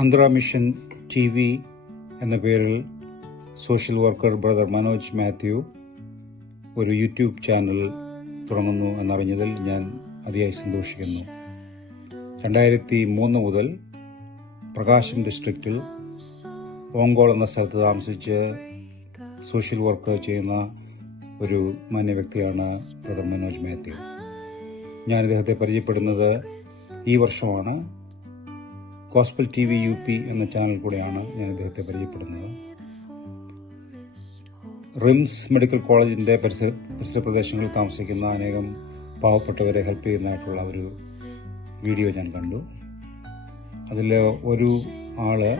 Andhra mission TV എന്ന പേരിൽ social worker brother Manoj Mathew ഒരു യൂട്യൂബ് ചാനൽ തുടങ്ങുന്നു എന്നറിഞ്ഞതിൽ ഞാൻ അതിയായി സന്തോഷിക്കുന്നു. 2003 മുതൽ പ്രകാശം ഡിസ്ട്രിക്റ്റിൽ ഓങ്കോൾ എന്ന സ്ഥലത്ത് താമസിച്ച് സോഷ്യൽ വർക്ക് ചെയ്യുന്ന ഒരു മാന്യ വ്യക്തിയാണ് ബ്രദർ മനോജ് മാത്യു. ഞാൻ ഇദ്ദേഹത്തെ പരിചയപ്പെടുന്നത് ഈ വർഷമാണ്. ഗോസ്പൽ TV UP എന്ന ചാനൽ കൂടെയാണ് ഞാൻ ഇദ്ദേഹത്തെ പരിചയപ്പെടുന്നത്. റിംസ് മെഡിക്കൽ കോളേജിന്റെ പരിസര പ്രദേശങ്ങളിൽ താമസിക്കുന്ന അനേകം പാവപ്പെട്ടവരെ ഹെൽപ്പ് ചെയ്യുന്നതായിട്ടുള്ള ഒരു വീഡിയോ ഞാൻ കണ്ടു. അതിൽ ഒരു ആള്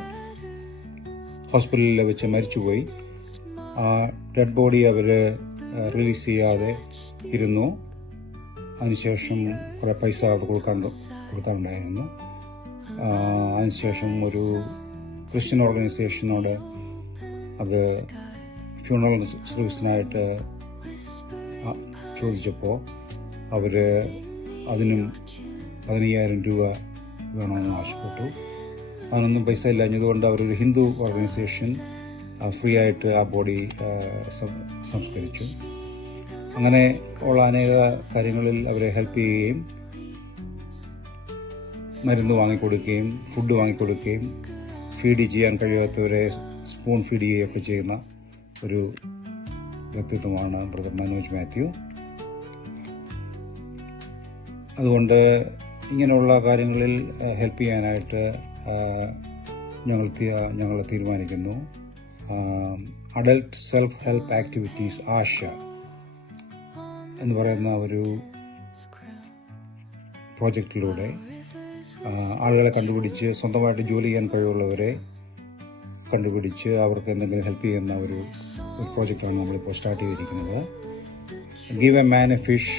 ഹോസ്പിറ്റലിൽ വെച്ച് മരിച്ചുപോയി. ആ ഡെഡ് ബോഡി അവർ റിലീസ് ചെയ്യാതെ ഇരുന്നു. അതിനുശേഷം കുറേ പൈസ അവർ കൊടുക്കാറുണ്ടായിരുന്നു. അതിനുശേഷം ഒരു ക്രിസ്ത്യൻ ഓർഗനൈസേഷനോട് അത് ഫ്യൂണറൽ സർവീസിനായിട്ട് ചോദിച്ചപ്പോൾ അവർ അതിനും 15,000 രൂപ വേണമെന്ന് ആവശ്യപ്പെട്ടു. അതിനൊന്നും പൈസ ഇല്ലാഞ്ഞതുകൊണ്ട് അവരൊരു ഹിന്ദു ഓർഗനൈസേഷൻ ഫ്രീ ആയിട്ട് ആ ബോഡി സംസ്കരിച്ചു. അങ്ങനെ ഉള്ള അനേക കാര്യങ്ങളിൽ അവരെ ഹെൽപ്പ് ചെയ്യുകയും മരുന്ന് വാങ്ങിക്കൊടുക്കുകയും ഫുഡ് വാങ്ങിക്കൊടുക്കുകയും ഫീഡ് ചെയ്യാൻ കഴിയാത്തവരെ സ്പൂൺ ഫീഡ് ചെയ്യുകയൊക്കെ ചെയ്യുന്ന ഒരു വ്യക്തിത്വമാണ് ബ്രദർ മനോജ് മാത്യു. അതുകൊണ്ട് ഇങ്ങനെയുള്ള കാര്യങ്ങളിൽ ഹെൽപ്പ് ചെയ്യാനായിട്ട് ഞങ്ങൾ തീരുമാനിക്കുന്നു. അഡൽട്ട് സെൽഫ് ഹെൽപ്പ് ആക്ടിവിറ്റീസ് ആശ എന്ന് പറയുന്ന ഒരു പ്രോജക്റ്റിലൂടെ ആളുകളെ കണ്ടുപിടിച്ച് സ്വന്തമായിട്ട് ജോലി ചെയ്യാൻ കഴിവുള്ളവരെ കണ്ടുപിടിച്ച് അവർക്ക് എന്തെങ്കിലും ഹെൽപ്പ് ചെയ്യുന്ന ഒരു പ്രോജക്റ്റാണ് നമ്മളിപ്പോൾ സ്റ്റാർട്ട് ചെയ്തിരിക്കുന്നത്. Give a man a fish,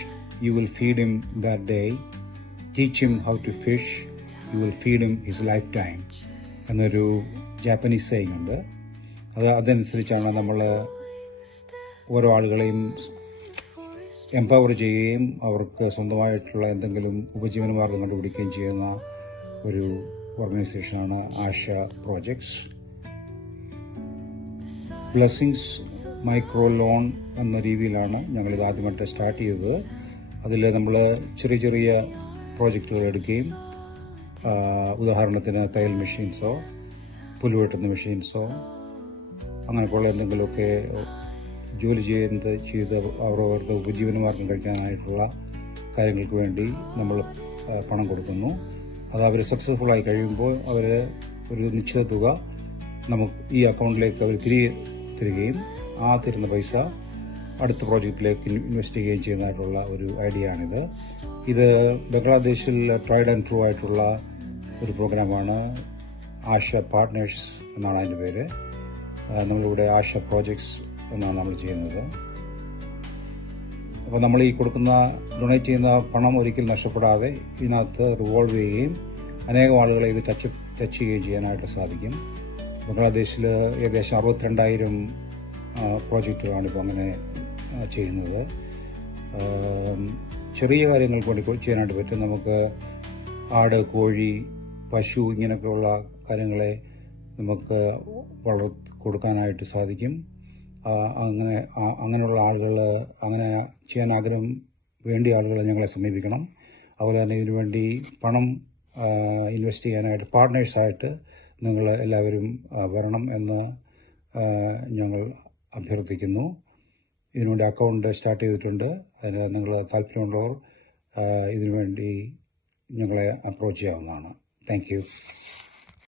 you will feed him that day. Teach him how to fish, you will feed him his lifetime എന്നൊരു ജാപ്പനീസ് സേയിങ് ഉണ്ട്. അതനുസരിച്ചാണ് നമ്മൾ ഓരോ ആളുകളെയും എംപവർ ചെയ്യുകയും അവർക്ക് സ്വന്തമായിട്ടുള്ള എന്തെങ്കിലും ഉപജീവനമാർഗം കണ്ടുപിടിക്കുകയും ചെയ്യുന്ന ഒരു ഓർഗനൈസേഷനാണ് ആശ പ്രോജക്ട്സ്. ബ്ലെസ്സിങ്സ് മൈക്രോ ലോൺ എന്ന രീതിയിലാണ് ഞങ്ങളിത് ആദ്യമായിട്ട് സ്റ്റാർട്ട് ചെയ്തത്. അതിൽ നമ്മൾ ചെറിയ ചെറിയ പ്രോജക്റ്റുകൾ എടുക്കുകയും ഉദാഹരണത്തിന് തയ്യൽ മെഷീൻസോ പുല്ലുവെട്ടുന്ന മെഷീൻസോ അങ്ങനെയൊക്കെയുള്ള എന്തെങ്കിലുമൊക്കെ ജോലി ചെയ്ത് അവരവർക്ക് ഉപജീവനമാർഗം കഴിക്കാനായിട്ടുള്ള കാര്യങ്ങൾക്ക് വേണ്ടി നമ്മൾ പണം കൊടുക്കുന്നു. അത് അവർ സക്സസ്ഫുള്ളായി കഴിയുമ്പോൾ അവർ ഒരു നിശ്ചിത തുക നമുക്ക് ഈ അക്കൗണ്ടിലേക്ക് അവർ തിരികെ തരികയും ആ തരുന്ന പൈസ അടുത്ത പ്രോജക്റ്റിലേക്ക് ഇൻവെസ്റ്റ് ചെയ്യുകയും ചെയ്യുന്നതായിട്ടുള്ള ഒരു ഐഡിയ ആണിത്. ഇത് ബംഗ്ലാദേശിൽ ട്രൈഡ് ആൻഡ് ട്രൂ ആയിട്ടുള്ള ഒരു പ്രോഗ്രാമാണ്. ആശ പാർട്ട്നേഴ്സ് എന്നാണ് അതിൻ്റെ പേര്. നമ്മളിവിടെ ആശ പ്രോജക്ട്സ് എന്നാണ് നമ്മൾ ചെയ്യുന്നത്. അപ്പോൾ നമ്മൾ ഈ ഡൊണേറ്റ് ചെയ്യുന്ന പണം ഒരിക്കലും നഷ്ടപ്പെടാതെ ഇതിനകത്ത് റിവോൾവ് ചെയ്യുകയും അനേകം ആളുകളെ ഇത് ടച്ച് ചെയ്യുകയും ചെയ്യാനായിട്ട് സാധിക്കും. ബംഗ്ലാദേശിൽ ഏകദേശം 62,000 പ്രോജക്റ്റുകളാണ് ഇപ്പോൾ അങ്ങനെ ചെയ്യുന്നത്. ചെറിയ കാര്യങ്ങൾക്ക് വേണ്ടി ചെയ്യാനായിട്ട് പറ്റും. നമുക്ക് ആട്, കോഴി, പശു ഇങ്ങനെയൊക്കെയുള്ള കാര്യങ്ങളെ നമുക്ക് കൊടുക്കാനായിട്ട് സാധിക്കും. അങ്ങനെയുള്ള ആളുകൾ, അങ്ങനെ ചെയ്യാൻ ആഗ്രഹം വേണ്ടിയ ആളുകളെ ഞങ്ങളെ സമീപിക്കണം. അതുപോലെ തന്നെ ഇതിനുവേണ്ടി പണം ഇൻവെസ്റ്റ് ചെയ്യാനായിട്ട് പാർട്ട്നേഴ്സായിട്ട് നിങ്ങൾ എല്ലാവരും വരണം എന്ന് ഞങ്ങൾ അഭ്യർത്ഥിക്കുന്നു. ഇതിനുവേണ്ടി അക്കൗണ്ട് സ്റ്റാർട്ട് ചെയ്തിട്ടുണ്ട്. അതിന് നിങ്ങൾ താല്പര്യമുള്ളവർ ഇതിനുവേണ്ടി ഞങ്ങളെ അപ്രോച്ച് ചെയ്യാവുന്നതാണ്. Thank you.